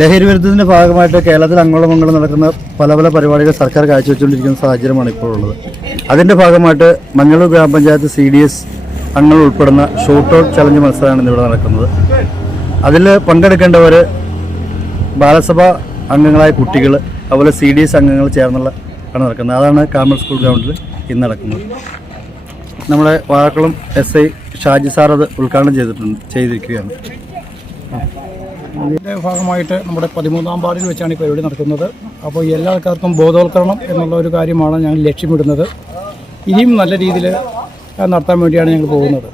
ലഹരി വിരുദ്ധത്തിൻ്റെ ഭാഗമായിട്ട് കേരളത്തിൽ അങ്ങോളം ഇങ്ങോളം നടക്കുന്ന പല പല പരിപാടികൾ സർക്കാർ കാഴ്ചവെച്ചുകൊണ്ടിരിക്കുന്ന സാഹചര്യമാണ് ഇപ്പോഴുള്ളത്. അതിൻ്റെ ഭാഗമായിട്ട് മഞ്ഞളൂർ ഗ്രാമപഞ്ചായത്ത് CDS അംഗങ്ങൾ ഉൾപ്പെടുന്ന ഷൂട്ടൗട്ട് ചലഞ്ച് മത്സരമാണ് ഇന്നിവിടെ നടക്കുന്നത്. അതിൽ പങ്കെടുക്കേണ്ടവർ ബാലസഭ അംഗങ്ങളായ കുട്ടികൾ, അതുപോലെ CDS അംഗങ്ങൾ ചേർന്നുള്ള ആണ് നടക്കുന്നത്. അതാണ് കാർമൽ സ്കൂൾ ഗ്രൗണ്ടിൽ ഇന്ന് നടക്കുന്നത്. നമ്മുടെ വാഴക്കുളം SI ഷാജി സാർ അത് ഉദ്ഘാടനം ചെയ്തിരിക്കുകയാണ്. അതിൻ്റെ ഭാഗമായിട്ട് നമ്മുടെ 13ാം വാർഡിൽ വെച്ചാണ് ഈ പരിപാടി നടക്കുന്നത്. അപ്പോൾ എല്ലാ ആൾക്കാർക്കും ബോധവൽക്കരണം എന്നുള്ള ഒരു കാര്യമാണ് ഞങ്ങൾ ലക്ഷ്യമിടുന്നത്. ഇനിയും നല്ല രീതിയിൽ നടത്താൻ വേണ്ടിയാണ് ഞങ്ങൾ പോകുന്നത്.